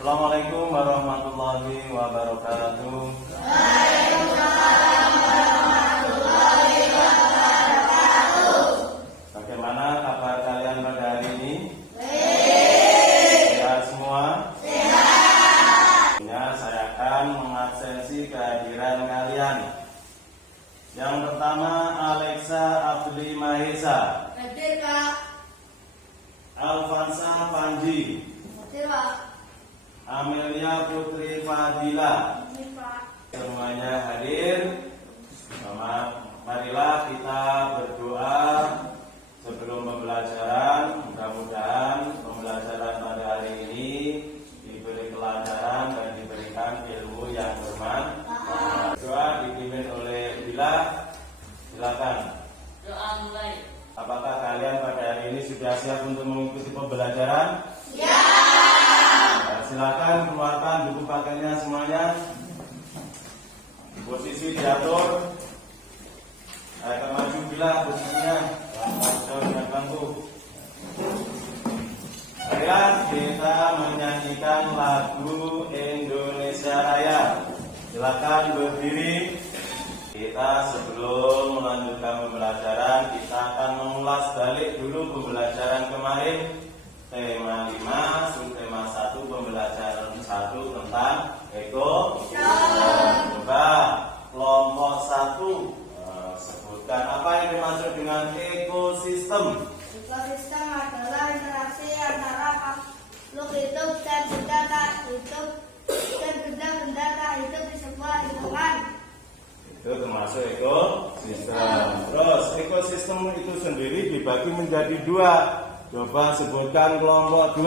Assalamualaikum warahmatullahi wabarakatuh. Waalaikumsalam warahmatullahi wabarakatuh. Bagaimana kabar kalian pada hari ini? Baik. Sehat semua? Sehat. Saya akan mengabsensi kehadiran kalian. Yang pertama, Alexa Afli Mahesa. Hadir, Kak. Alfansa Panji. Hadir, Pak. Amelia Putri Fadila. Hadir, Pak. Semuanya hadir. Marilah kita berdoa sebelum pembelajaran. Mudah-mudahan pembelajaran pada hari ini diberi kelancaran dan diberikan ilmu yang bermanfaat. Doa dipimpin oleh Bila. Silakan. Doa mulai. Apakah kalian pada hari ini sudah siap untuk mengikuti pembelajaran? Ya. Silakan keluarkan buku pakainya semuanya. Posisi diatur. Akan maju Bila posisinya. Jauh dengan bangku. Marilah kita menyanyikan lagu Indonesia Raya. Silakan berdiri. Kita sebelum melanjutkan pembelajaran, kita akan mengulas balik dulu pembelajaran kemarin. Tema 5, subtema 1, pembelajaran 1 tentang Coba kelompok 1 sebutkan apa yang dimaksud dengan ekosistem. Ekosistem adalah interaksi antara makhluk hidup dan benda tak hidup dan benda-benda tak hidup di sebuah lingkungan. Itu termasuk ekosistem. Terus ekosistem itu sendiri dibagi menjadi 2. Coba sebutkan kelompok 2.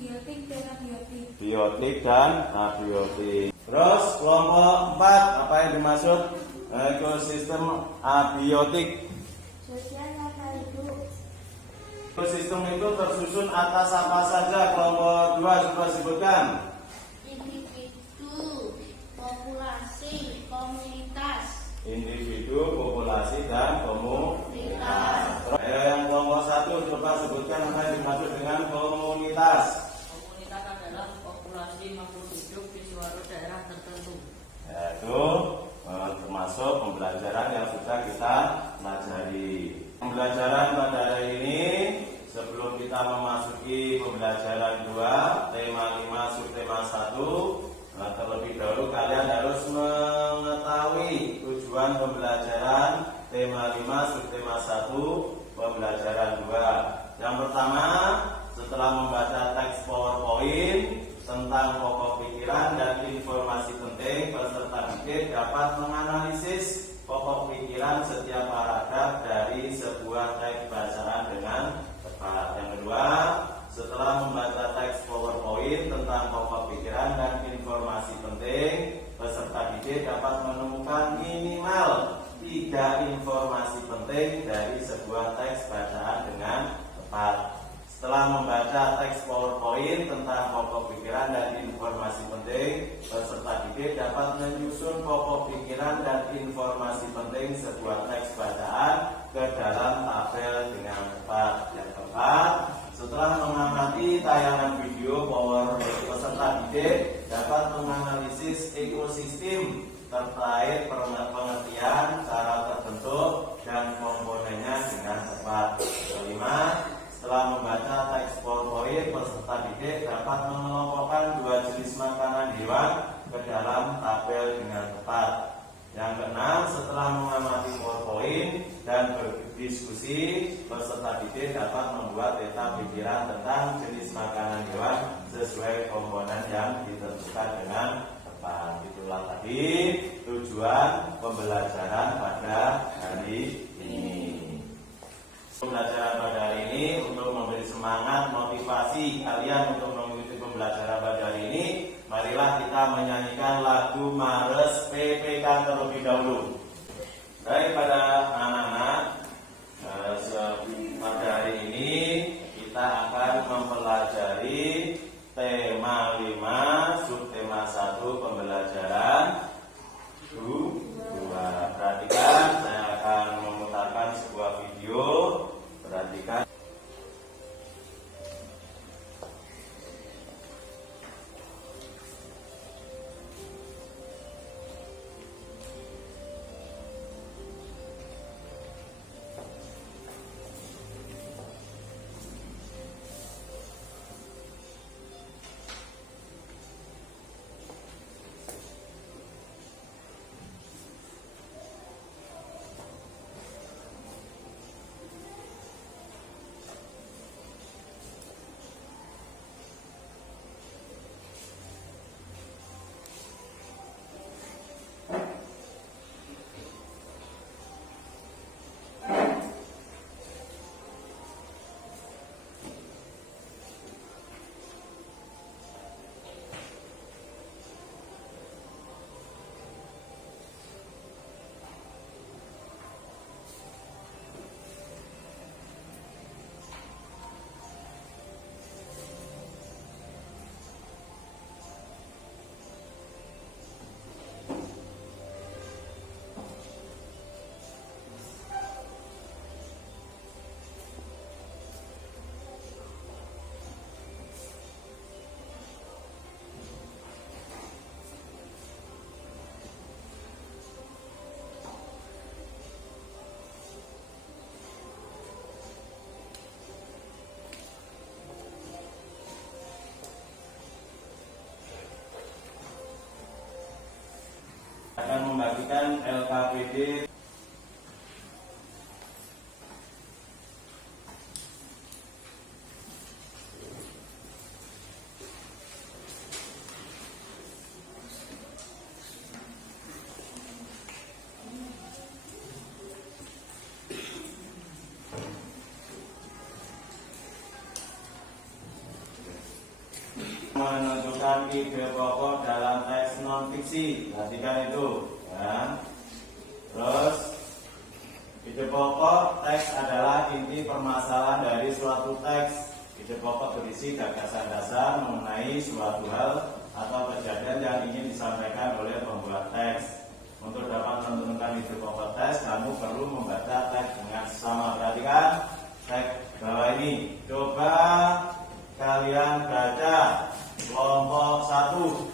Biotik dan abiotik. Biotik dan abiotik. Terus kelompok 4, apa yang dimaksud ekosistem abiotik? Sosial dan hidup. Ekosistem itu tersusun atas apa saja? Kelompok 2 coba sebutkan. Individu, populasi, komunitas. Individu, populasi, dan komunitas. Yang kelompok 1 coba sebutkan apa yang dimaksud dengan komunitas. Komunitas adalah populasi makhluk hidup di suatu daerah tertentu. Yaitu termasuk pembelajaran yang sudah kita pelajari. Pembelajaran pada hari ini, sebelum kita memasuki pembelajaran 2, tema 5, subtema 1, terlebih dahulu kalian harus mengetahui tujuan pembelajaran tema 5, subtema 1, pembelajaran 2. Yang pertama, setelah membaca teks PowerPoint tentang pokok pikiran dan informasi penting, peserta didik dapat menganalisis pokok pikiran setiap paragraf dari sebuah teks bacaan dengan tepat. Yang kedua, setelah membaca teks PowerPoint tentang pokok pikiran dan informasi penting, peserta didik dapat menemukan minimal 3 informasi penting dari sebuah teks bacaan dengan tepat. Setelah membaca teks PowerPoint tentang pokok pikiran dan informasi penting, peserta didik dapat menyusun pokok pikiran dan informasi penting sebuah teks bacaan ke dalam tabel dengan tepat. Yang keempat, setelah mengamati tayangan video PowerPoint, peserta didik dapat menganalisis ekosistem terkait pengertian cara terbentuk dan komponennya dengan tepat. Kelima, setelah membaca teks PowerPoint, peserta didik dapat mengelompokkan 2 jenis makanan hewan ke dalam tabel dengan tepat. Yang keenam, setelah mengamati PowerPoint dan berdiskusi, peserta didik dapat membuat peta pikiran tentang jenis makanan hewan sesuai komponen yang ditentukan dengan tepat. Itulah tadi tujuan pembelajaran pada hari ini. Pembelajaran pada hari ini untuk memberi semangat, motivasi kalian untuk mengikuti pembelajaran pada hari ini, marilah kita menyanyikan lagu Mares PPK terlebih dahulu. Baik pada anak-anak, pada hari ini kita akan mempelajari tema 5, subtema 1, pembelajaran 2. Perhatikan, saya akan memutarkan sebuah video. Perhatikan. PD. Menentukan ide pokok dalam teks non fiksi, perhatikan itu ya. Terus ide pokok teks adalah inti permasalahan dari suatu teks. Ide pokok berisi gagasan dasar mengenai suatu hal atau kejadian yang ingin disampaikan oleh pembuat teks. Untuk dapat menentukan ide pokok teks, kamu perlu membaca teks dengan sama. Perhatikan teks bawah ini. Coba kalian baca kelompok 1.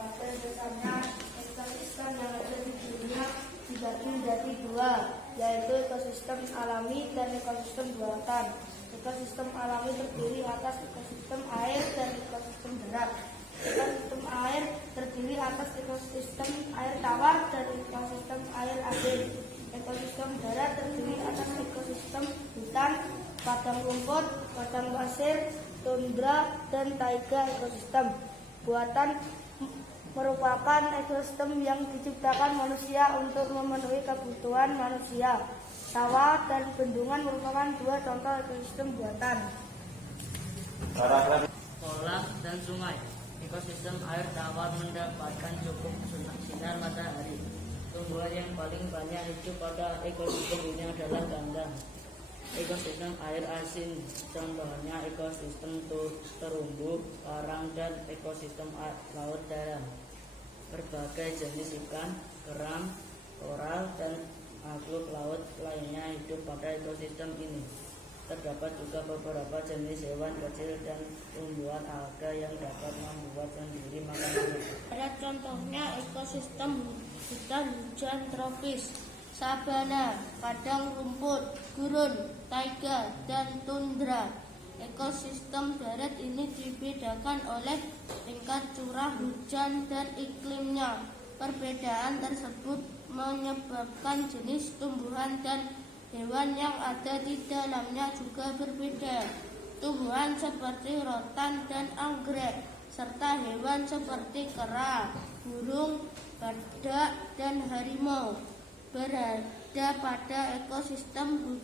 Pada dasarnya ekosistem yang ada di dunia dibagi menjadi dua, yaitu ekosistem alami dan ekosistem buatan. Ekosistem alami terdiri atas ekosistem air dan ekosistem darat. Ekosistem air terdiri atas ekosistem air tawar dan ekosistem air asin. Ekosistem darat terdiri atas ekosistem hutan, padang rumput, padang pasir, tundra, dan taiga. Ekosistem buatan merupakan ekosistem yang diciptakan manusia untuk memenuhi kebutuhan manusia. Sawah dan bendungan merupakan dua contoh ekosistem buatan. Kolam dan sungai. Ekosistem air tawar mendapatkan cukup sinar matahari. Tumbuhan yang paling banyak hidup pada ekosistem ini adalah ganggang. Ekosistem air asin, contohnya ekosistem terumbu karang dan ekosistem laut dalam. Berbagai jenis ikan, kerang, koral, dan makhluk laut lainnya hidup pada ekosistem ini. Terdapat juga beberapa jenis hewan kecil dan tumbuhan alga yang dapat membuat sendiri makanan. Ada contohnya ekosistem hutan hujan tropis, sabana, padang rumput, gurun, taiga, dan tundra. Ekosistem darat ini dibedakan oleh tingkat curah hujan dan iklimnya. Perbedaan tersebut menyebabkan jenis tumbuhan dan hewan yang ada di dalamnya juga berbeda. Tumbuhan seperti rotan dan anggrek, serta hewan seperti kera, burung, badak, dan harimau berada pada ekosistem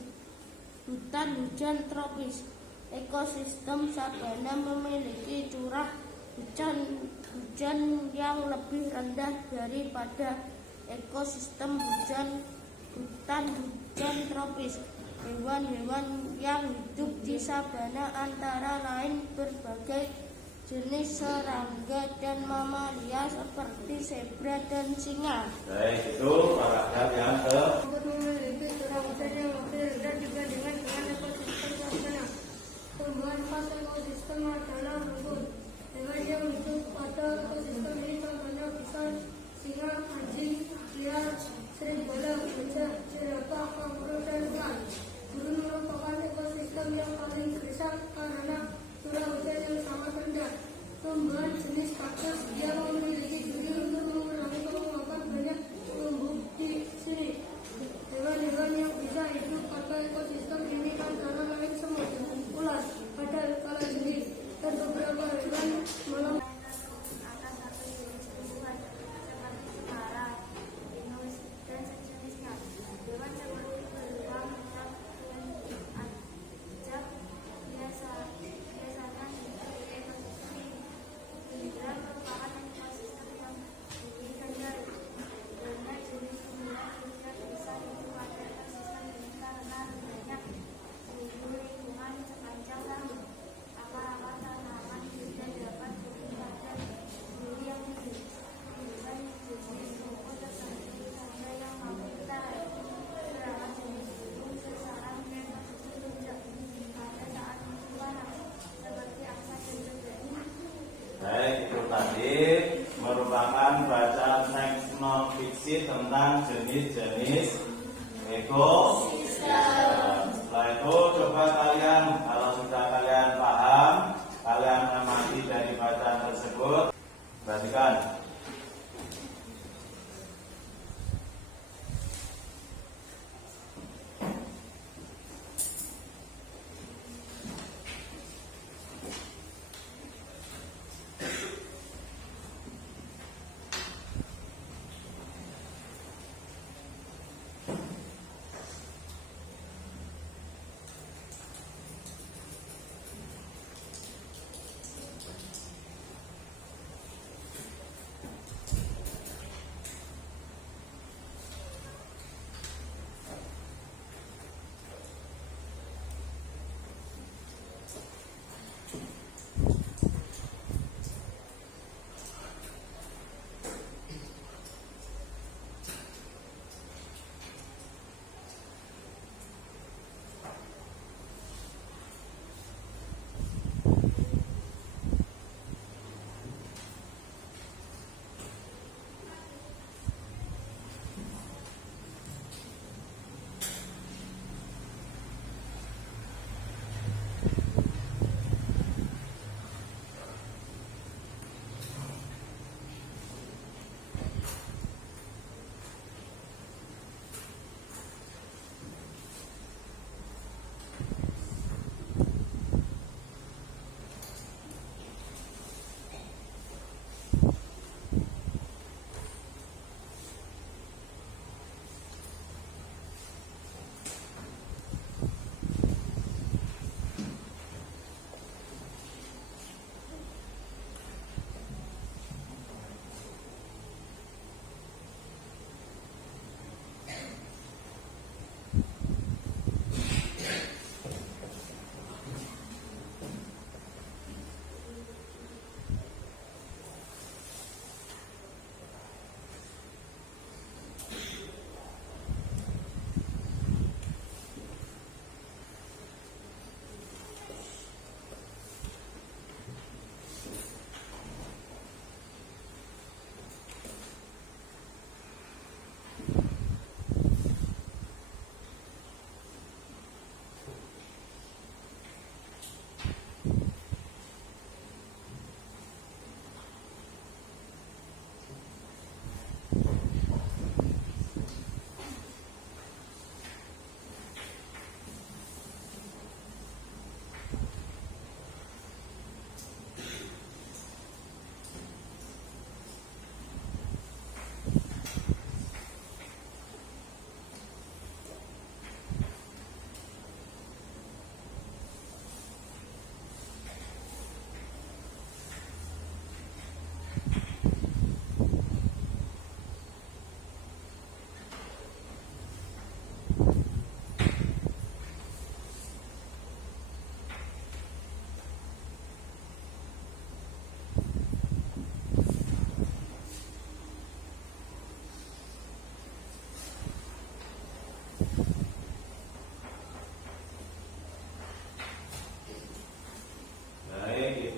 hutan hujan tropis. Ekosistem sabana memiliki curah hujan yang lebih rendah daripada ekosistem hutan hujan tropis. Hewan-hewan yang hidup di sabana antara lain berbagai jenis serangga dan mamalia seperti zebra dan singa. Baik, itu paragraf yang ke Memiliki curah hujan yang lebih rendah dibandingkan dengan ekosistem sabana. Tumbuhan khas ekosistem adalah rumput. Hewan yang hidup pada ekosistem ini contohnya bisa singa, anjing liar, serigala, gajah, jerapah, kanguru, dan ikan. Burung merupakan ekosistem yang paling gelisah karena curah hujan yang sangat rendah. Tumbuhan jenis kaktus yang memiliki duri untuk mengurangi penguapan banyak tumbuh di sini. Hewan-hewan yang bisa hidup pada ekosistem ini antara lain semut, ulas, pada kala jenis, dan beberapa hewan malam. Baik, itu tadi merupakan bacaan teks non fiksi tentang jenis-jenis ekosistem. Setelah itu coba kalian, kalau sudah kalian paham, kalian amati dari bacaan tersebut. Perhatikan.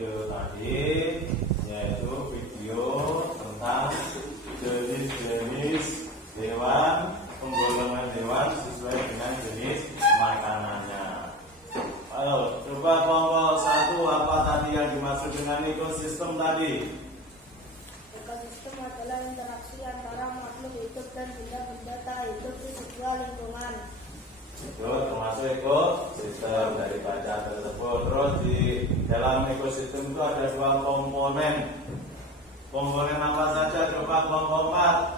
video tadi, yaitu video tentang jenis-jenis hewan, penggolongan hewan sesuai dengan jenis makanannya. Ayo, coba kelompok 1 apa tadi yang dimaksud dengan ekosistem tadi? Ekosistem adalah interaksi antara makhluk hidup dan benda-benda tak hidup di sebuah lingkungan. Itu termasuk ekosistem dari baca tersebut. Terus di dalam ekosistem itu ada 2 komponen. Komponen apa saja? Coba kelompok 4.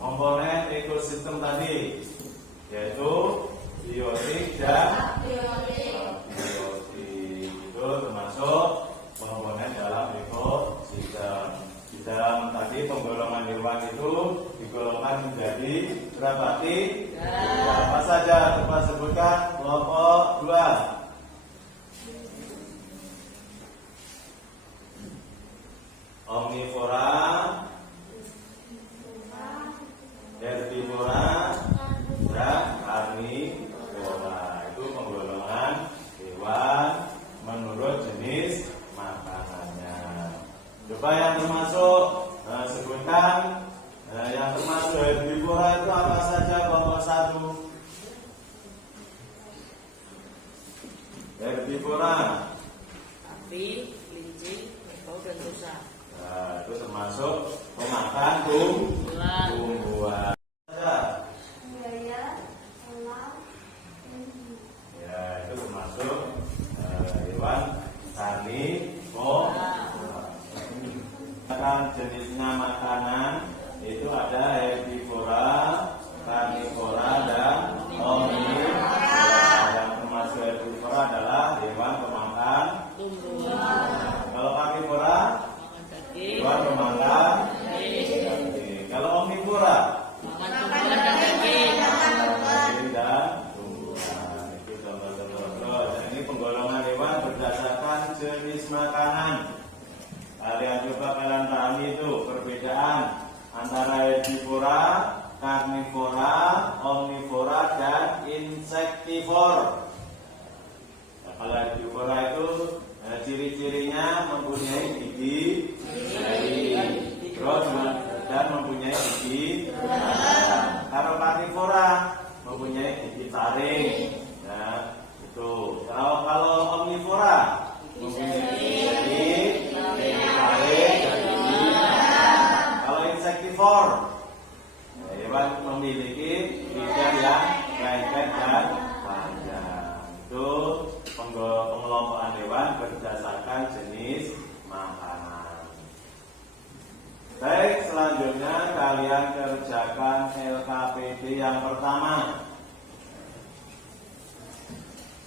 Komponen ekosistem tadi yaitu biotik dan abiotik. Itu termasuk komponen dalam ekosistem. Di dalam tadi penggolongan hewan itu digolongkan menjadi berapa? 3. Apa saja? Coba sebutkan. Kelompok 2. Omnivora, herbivora, dan karnivora. Itu penggolongan hewan menurut jenis makanannya. Coba yang termasuk sebutkan yang termasuk herbivora itu apa saja? Kelompok 1. Herbivora. Sapi, kelinci, kerbau, dan rusa. Nah, itu termasuk pemakan tumbuhan. Buaya, elang, Ya, itu termasuk hewan karnivora. Jenisnya makanan itu ada herbivora, karnivora, dan omnivora. Yang termasuk herbivora adalah hewan pemakan Tumbuhan, Kalau karnivora, makan daging, hewan pemakan daging. Kalau omnivora, makan tumbuhan dan daging. daging dan tumbuhan. Itu contoh-contoh. Terus, ini penggolongan hewan berdasarkan jenis makanan. Kalian pahami itu perbedaan antara herbivora, karnivora, omnivora, dan insektivora. Nah, kalau herbivora itu ciri-cirinya mempunyai gigi jari, terus dan mempunyai gigi. Kalau karnivora mempunyai gigi taring. Ya, itu. Kalau omnivora mempunyai gigi taring dan gigi. Kalau insektivora, hewan memiliki lidah yang pendek dan panjang. Itu pengelompokan hewan berdasarkan jenis makanan. Baik, selanjutnya kalian kerjakan LKPD yang pertama.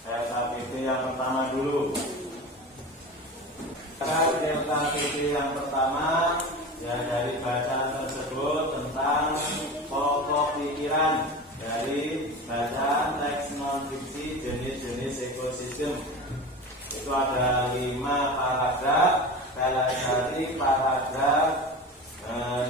LKPD yang pertama dulu. LKPD yang pertama ya, dari bacaan tersebut tentang pokok pikiran dari bacaan teks non fiksi jenis-jenis ekosistem. Itu ada 5 paragraf. Dari paragraf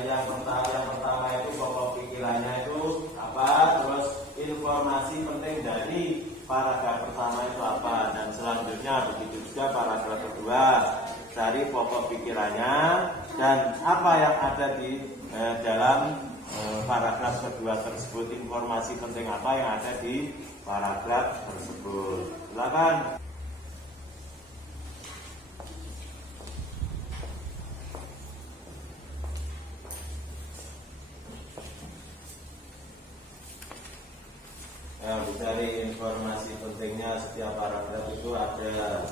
yang pertama itu pokok pikirannya itu apa, terus informasi penting dari paragraf pertama itu apa, dan selanjutnya begitu juga paragraf kedua dari pokok pikirannya dan apa yang ada di dalam paragraf kedua tersebut, informasi penting apa yang ada di paragraf tersebut. Silakan. Mencari informasi pentingnya setiap paragraf itu ada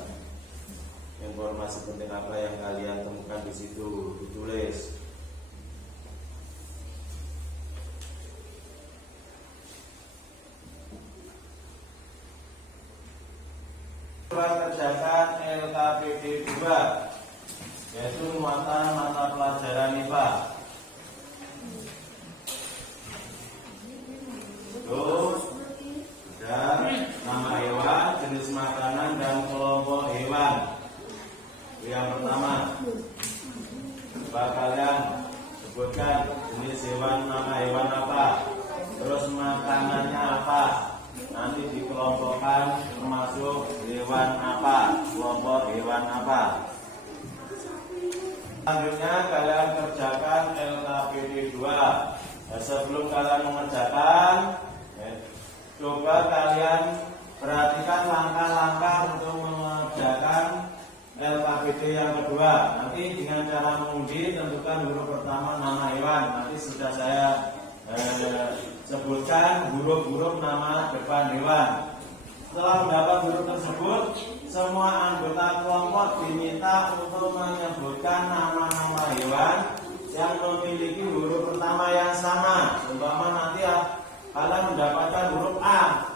informasi penting apa yang kalian temukan di situ, ditulis. Kerjakan LKPD 2, yaitu muatan mata pelajaran IPA. Terus dan nama hewan, jenis makanan, dan kelompok hewan. Yang pertama, coba kalian sebutkan jenis hewan, nama hewan apa, terus makanannya apa. Nanti dikelompokkan termasuk termasuk hewan apa? Kelompok hewan apa? Selanjutnya kalian kerjakan LKPD 2. Sebelum kalian mengerjakan, coba kalian perhatikan langkah-langkah untuk mengerjakan LKPD yang kedua. Nanti dengan cara mengundi, tentukan huruf pertama nama hewan. Nanti sudah saya sebutkan huruf-huruf nama depan hewan. Setelah mendapat huruf tersebut, semua anggota kelompok diminta untuk menyebutkan nama-nama hewan yang memiliki huruf pertama yang sama. Umpama nanti kalian mendapatkan huruf A.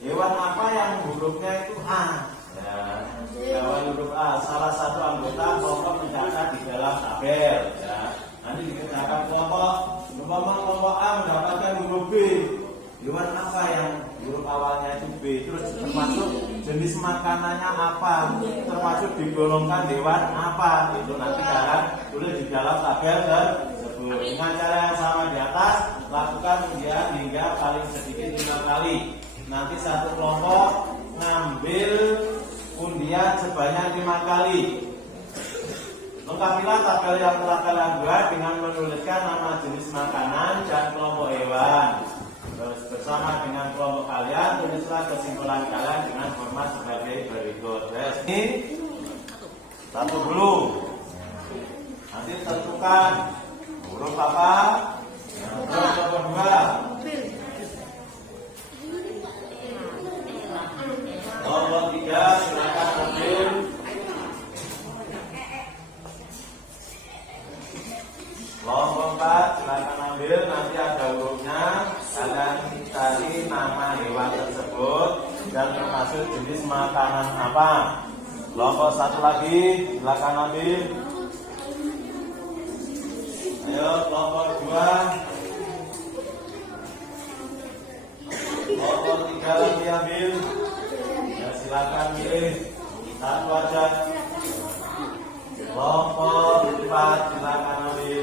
Hewan apa yang hurufnya itu A? Hewan huruf A. Salah satu anggota kelompok mencatat di dalam tabel. Nanti dikerjakan kelompok. Umpama kelompok A mendapatkan huruf B. Hewan apa yang huruf awalnya itu B? Terus termasuk jenis makanannya apa? Termasuk digolongkan hewan apa? Itu nanti kalian tulis di dalam tabel tersebut. Dengan cara yang sama di atas, lakukan undian hingga paling sedikit 5 kali. Nanti satu kelompok ngambil undian sebanyak 5 kali. Lengkapilah tabel yang telah kalian buat dengan menuliskan nama jenis makanan dan kelompok hewan. Terus bersama dengan kelompok kalian, tulislah kesimpulan kalian dengan format sebagai berikut. Ini satu dulu. Nanti tentukan huruf apa? Huruf kedua. Kelompok 3 silakan ambil. Kelompok 4 silakan ambil. Nanti ada hurufnya. Kalian cari nama hewan tersebut dan termasuk jenis makanan apa. Kelompok 1 lagi silakan ambil. Ayo kelompok 2. Kelompok 3 lagi ambil. Ya silakan pilih satu aja. Kelompok 4 silakan ambil.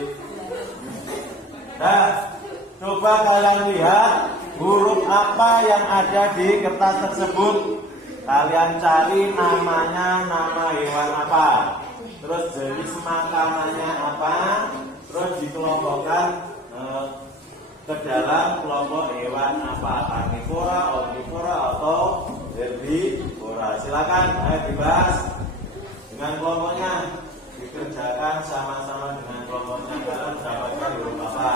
Nah, coba kalian lihat huruf apa yang ada di kertas tersebut. Kalian cari namanya, nama hewan apa, terus jenis makanannya apa, terus dikelompokkan ke dalam kelompok hewan apa, karnivora, omnivora atau herbivora. Silakan dibahas dengan kelompoknya, dikerjakan sama-sama dengan kelompoknya. Kalian mendapatkan huruf apa?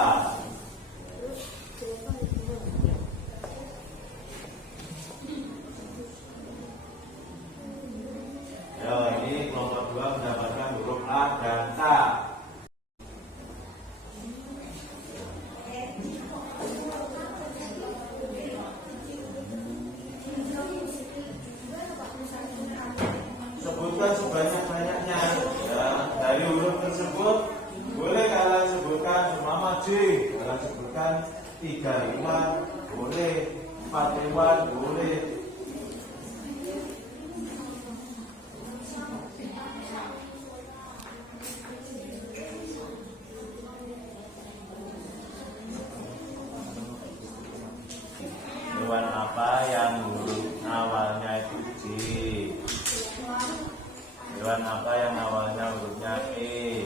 Ini kelompok 2 mendapatkan huruf A dan K. Sebutkan sebanyak-banyaknya. Dari huruf tersebut boleh kalian sebutkan seumpama J. Kalian sebutkan 3 hewan, boleh 4 hewan, boleh. Hewan apa yang huruf awalnya itu J? Hewan apa yang awalnya hurufnya E?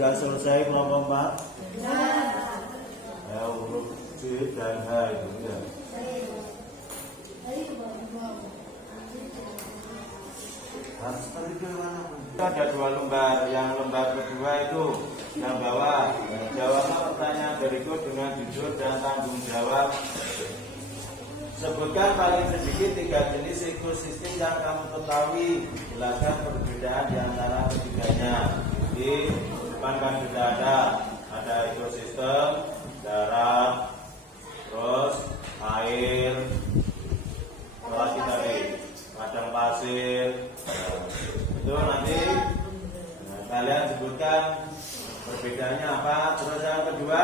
Sudah selesai kelompok 4? Ya, huruf C dan H itu ya. Ada 2 lembar. Yang lembar kedua itu yang bawah. Jawablah pertanyaan berikut dengan jujur dan tanggung jawab. Sebutkan paling sedikit 3 jenis ekosistem yang kamu ketahui. Jelaskan perbedaan di antara ketiganya. Oke. lingkungan kan sudah ada ekosistem, darat, terus air, apalagi tadi padang pasir. Itu nanti kalian sebutkan perbedaannya apa. Terus yang kedua,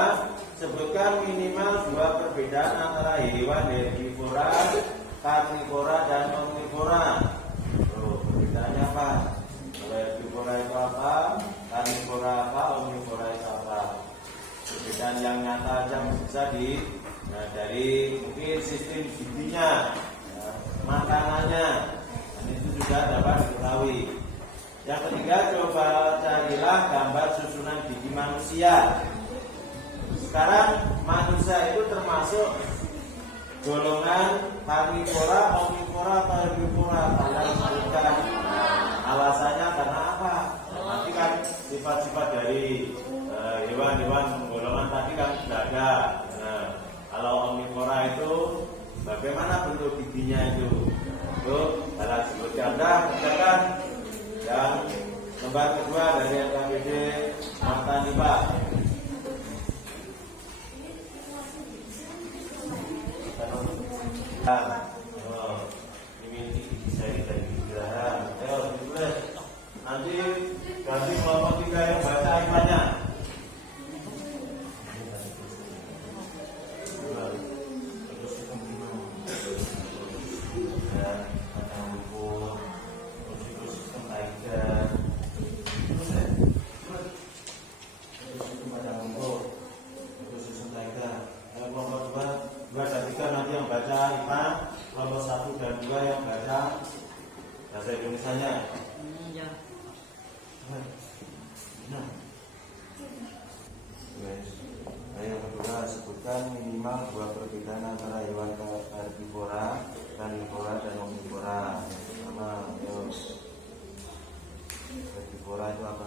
sebutkan minimal 2 perbedaan antara hewan herbivora, karnivora, dan omnivora. Perbedaannya apa? Herbivora itu apa? Karnivora apa? Omnivora itu apa? Perbedaan yang nyata yang bisa dari mungkin sistem gizinya, makanannya, dan itu juga dapat diketahui. Yang ketiga, coba carilah gambar susunan gigi manusia. Sekarang manusia itu termasuk golongan karnivora, omnivora, atau herbivora. Kalian sebutkan alasannya karena apa? Nanti kan sifat-sifat dari hewan-hewan golongan tadi kan sudah ada. Nah, kalau omnivora itu bagaimana bentuk giginya itu? Itu dalam sebutkan. Kerjakan yang lembar kedua dari LKPD Martani Pak. Ini saya dari Geraham. Ayo ditulis. Nanti ganti kelompok 3 yang baca imannya. Kelompok 1 dan 2 yang baca bahasa Indonesianya. Ya. Nah. Yang kedua, sebutkan minimal 2 perbedaan antara hewan herbivora, karnivora, dan omnivora. Pertama, herbivora itu apa?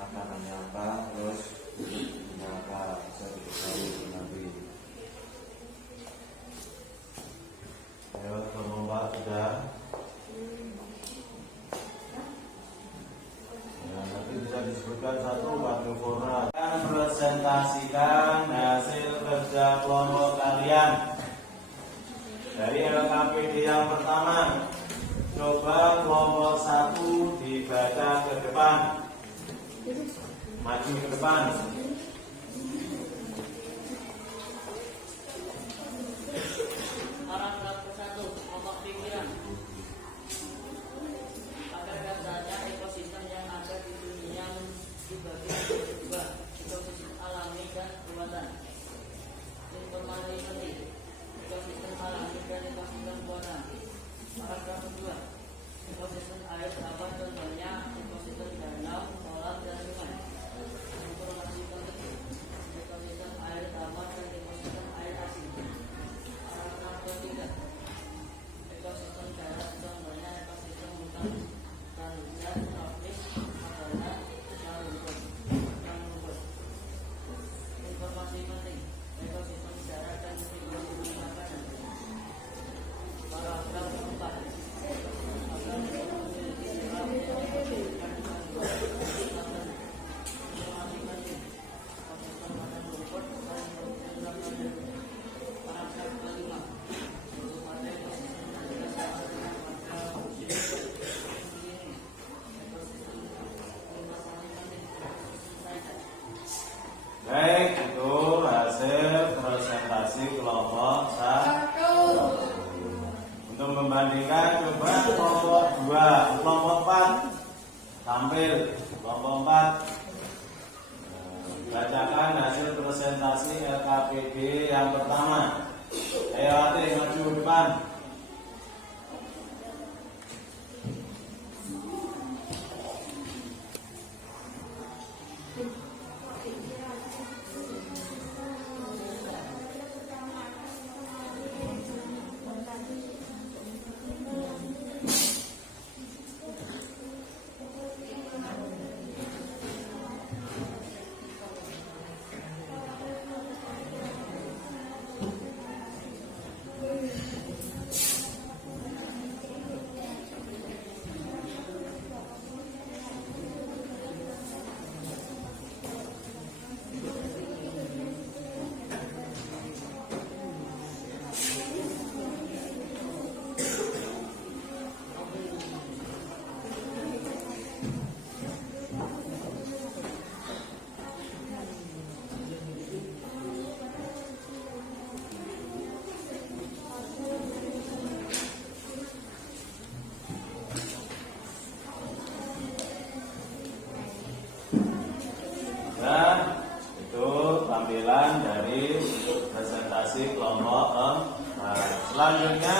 Makanannya apa, terus apa, bisa diketahui nanti. Ayo kelompok sudah. Nanti bisa disebutkan 1 karnivora. Presentasikan hasil kerja kelompok kalian dari LKPD yang pertama. Coba kelompok 1 dibaca ke depan. Maju ke depan. Paragraf ke-1, kelompok pikiran. Pada dasarnya ekosistem yang ada di dunia dibagi menjadi 2, ekosistem alami dan buatan. Informasi penting, ekosistem alami dan ekosistem buatan. Paragraf kedua, ekosistem air apa contohnya ekosistem danau, kolam, dan sungai. Informasi penting, ekosistem air tawar dan ekosistem air asin. Paragraf ketiga, ekosistem darat contohnya ekosistem hutan, hutan hujan, tropis, sabana, hutan rumput. Informasi penting, ekosistem darat dan ekosistem makanan. Paragraf keempat, Baik, itu hasil presentasi kelompok 1. Untuk membandingkan, coba kelompok 2, kelompok 4 tampil. Kelompok 4 membacakan hasil presentasi LKPD yang pertama. Ayo Ati, maju ke depan. Nah, itu tampilan dari presentasi kelompok 4. Selanjutnya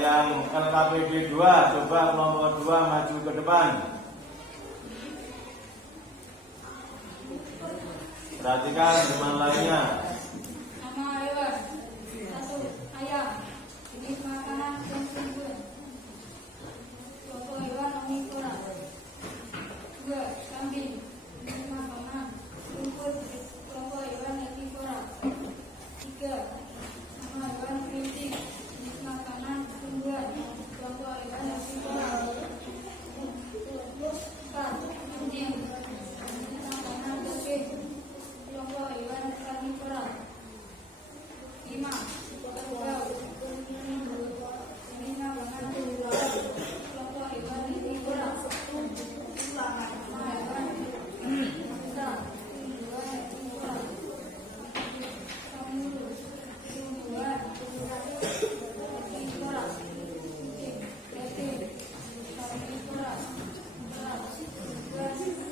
yang LKPD 2, coba kelompok 2 maju ke depan. Perhatikan teman lainnya. Nama hewan. 1. Ayam. Jenis makanan yang subur. Contoh hewan omnivora. 2. Kambing. Jenis makanan rumput. Contoh hewan herbivora. 3. Nama hewan kelinci. Jenis makanan tumbuhan. Contoh hewan herbivora. 4. Anjing. Jenis makanan kucing. Contoh hewan karnivora. 5. Kerbau. Jenis makanan tumbuhan. Contoh hewan herbivora. 6. Hewan unta. Tumbuhan herbivora. 7. Tumbuhan herbivora. Kucing. Reptil. Karnivora. 11. Herbivora.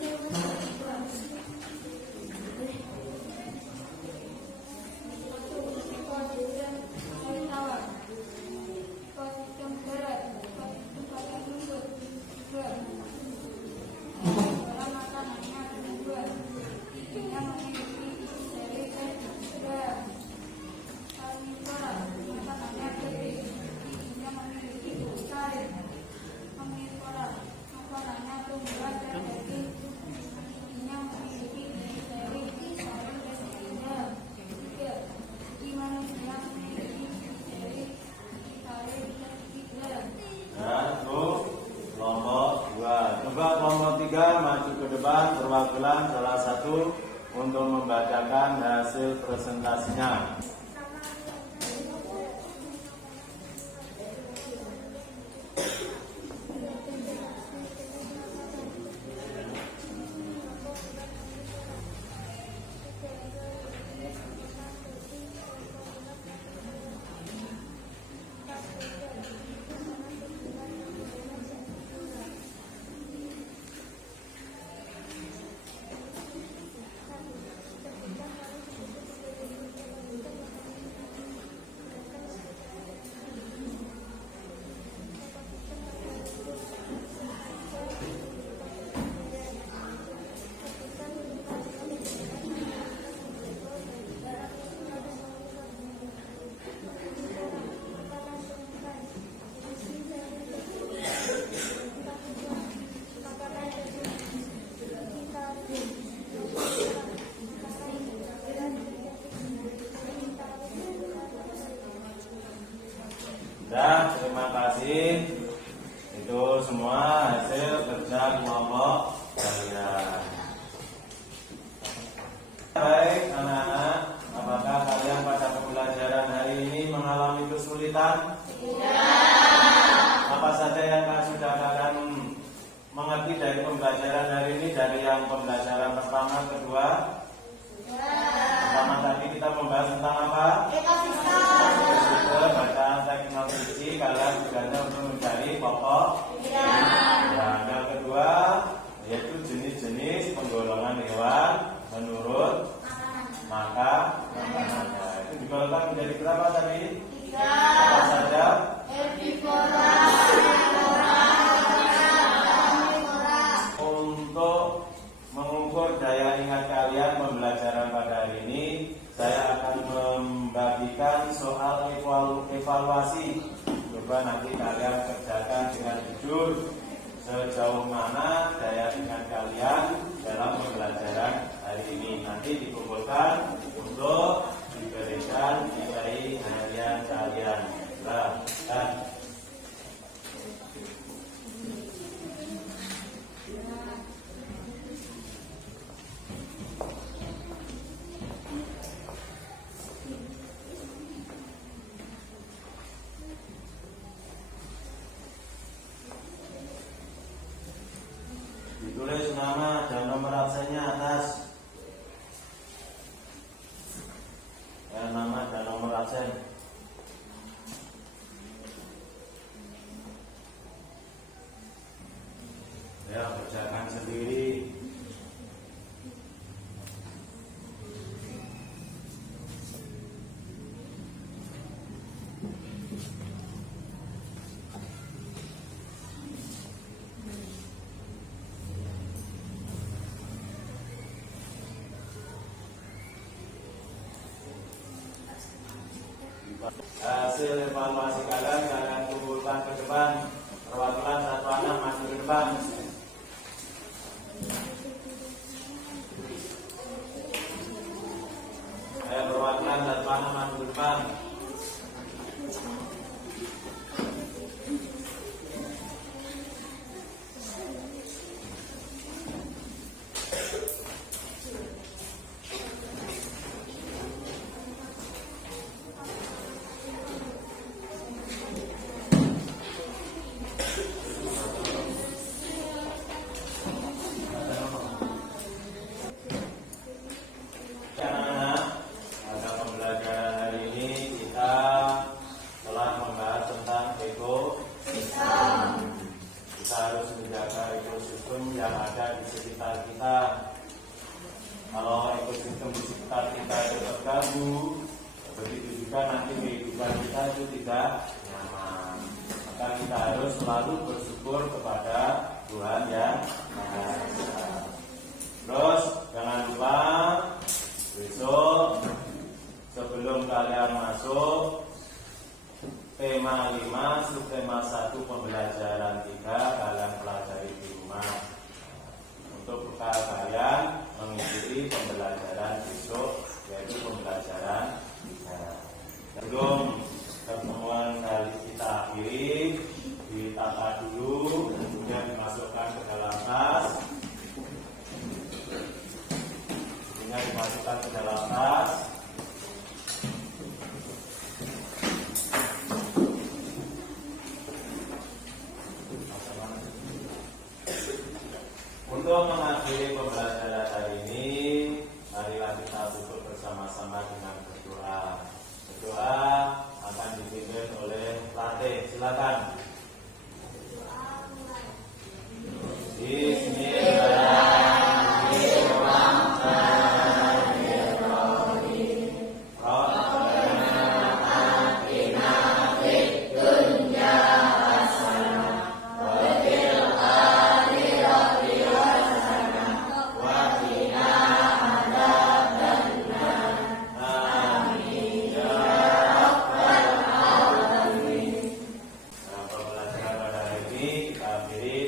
Nah, itu kelompok 2. Coba kelompok 3 maju ke depan, perwakilan salah satu untuk membacakan hasil presentasinya. Dan terima kasih. Itu semua hasil kerja kelompok kalian. Baik anak-anak, apakah kalian pada pembelajaran hari ini mengalami kesulitan? Tidak. Apa saja yang sudah kalian mengerti dari pembelajaran hari ini, dari yang pembelajaran pertama, kedua? Pertama tadi kita membahas tentang apa? Bacaan teknologi, kalian tugasnya untuk mencari pokok. Yang kedua yaitu jenis-jenis penggolongan hewan menurut digolongkan menjadi berapa tadi? 3. Apa saja? Untuk mengukur daya ingat kalian pembelajaran pada hari ini, saya akan membagikan soal evaluasi. Coba nanti kalian kerjakan dengan jujur sejauh mana daya ingat kalian dalam pembelajaran hari ini. Nanti dikumpulkan untuk diberikan nilai harian kalian. Silahkan. Ditulis nama dan nomor absennya atas. Nama dan nomor absen. Ya, kerjakan sendiri. Hasil evaluasi kalian kumpulkan ke depan. Perwakilan satu anak maju ke depan. Perwakilan satu anak maju ke depan. Yang ada di sekitar kita. Kalau ekosistem di sekitar kita itu terganggu, begitu juga nanti kehidupan kita itu tidak nyaman. Maka kita harus selalu bersyukur kepada Tuhan yang Maha Esa. Terus jangan lupa besok sebelum kalian masuk tema 5, subtema 1 pembelajaran 3 kalian pelajari di rumah. Untuk bekal kalian mengikuti pembelajaran besok, yaitu pembelajaran 3. Sebelum pertemuan kali kita akhiri, ditata dulu, kemudian dimasukkan ke dalam tas. Ini dimasukkan ke dalam tas. Untuk mengakhiri pembelajaran hari ini, marilah kita tutup bersama-sama dengan berdoa. Berdoa akan dipimpin oleh pelatih. Silakan. Pembelajaran pada hari ini kita akhiri